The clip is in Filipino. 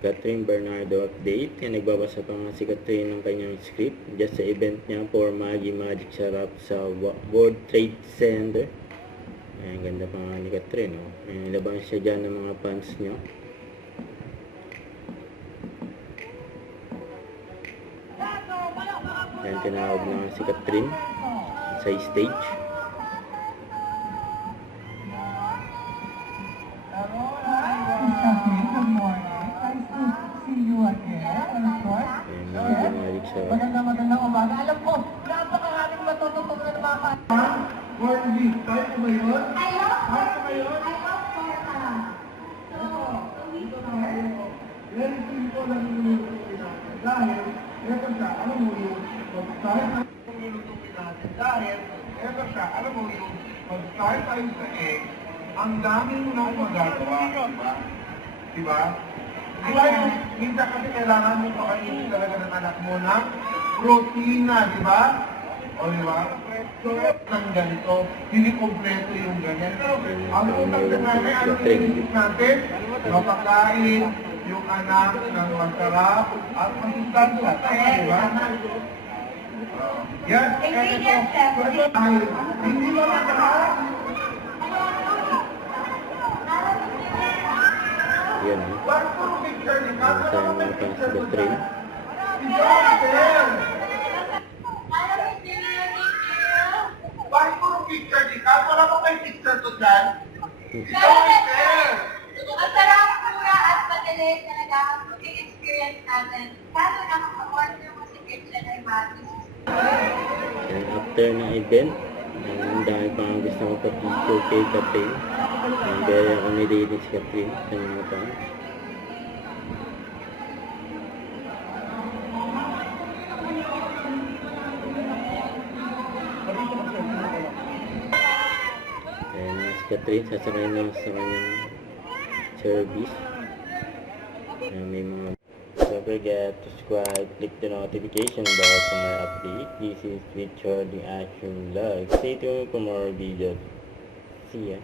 Catherine Bernardo update. Yan, nagbabasa pa nga si Catherine ng kanyang script just sa event niya for Maggie Magic Sarap sa World Trade Center. Ayan, ganda pa nga ni Catherine. Oh. Ayan, nilabang siya dyan ng mga fans niya. Ayan, tinawag na si Catherine sa stage. Magandang umaga. Alam ko, napakaraming matututunan na mga corn beef. Tayo ko ba yun? Tayo ko yun? Very simple lang yung nilutuin natin. Dahil, eto siya, alam mo yun, pag-start tayo yung nilutuin natin. Dahil, eto siya, alam mo yun, pag-start tayo sa egg, ang daming mo nang magagawa. Diba? Diba yung minsan kasi kailangan mo pakainin talaga ng anak mo ng protina, di ba? O di ba? So, ng ganito, hindi kompleto yung ganyan. Pero, ang utang na namin, ano yung natin? Mapakain, yung anak ng masarap, at masustansya. Di ba? Yan. Hindi ba masarap? Yan. Bakit puro picture ni Kat? Wala ka may picture ko dyan? Bakit puro picture ni Kat? Wala ka may picture ko dyan? Ang sarap mura at madali talaga ang cooking experience natin. Lalo na kapag-order mo sa kitchen ay matis. And after ng event, ang dami pa nga gusto ko pa-picture kay Catherine. Ang very ako nilinis si Catherine sa mga fans. Ayan na si Catherine, sasakay na sa kanyang service. Ayan, may mga... Don't forget to subscribe, click the notification bell for my update. This is Richard the Action Vlog. Stay tuned for more videos. See ya.